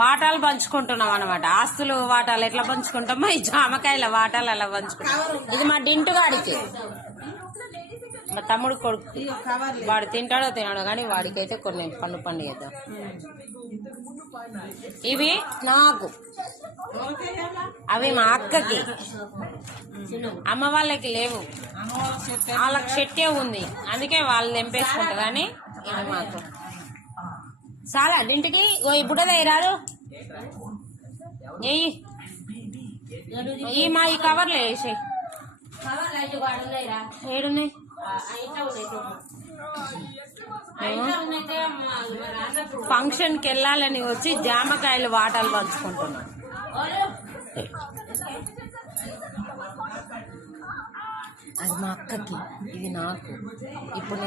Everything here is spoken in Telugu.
వాటాలు పంచుకుంటున్నాం అనమాట. ఆస్తులు వాటాలు ఎట్లా పంచుకుంటామో ఈ జామకాయల వాటాలు అలా పంచుకుంటాం. ఇది మా డింటు గాడికి, మా తమ్ముడు కొడుకు. వాడు తింటాడో తినాడో కానీ వాడికైతే కొన్ని పళ్ళు పండుగ. ఇవి నాకు, అవి మా అక్కకి, అమ్మ వాళ్ళకి లేవు, వాళ్ళకి చెట్టే ఉంది అందుకే వాళ్ళు తెంపేసుకుంటారు. కానీ ఇది మాకు చాలా ఇంటికి ఇప్పుడు రాదు. ఈ మా ఈ కవర్లు వేసి ఏడున్నాయి. ఫంక్షన్కి వెళ్ళాలని వచ్చి జామకాయలు వాటాలు పంచుకుంటున్నాం. అది మా అక్కకి, ఇది నాకు. ఇప్పుడు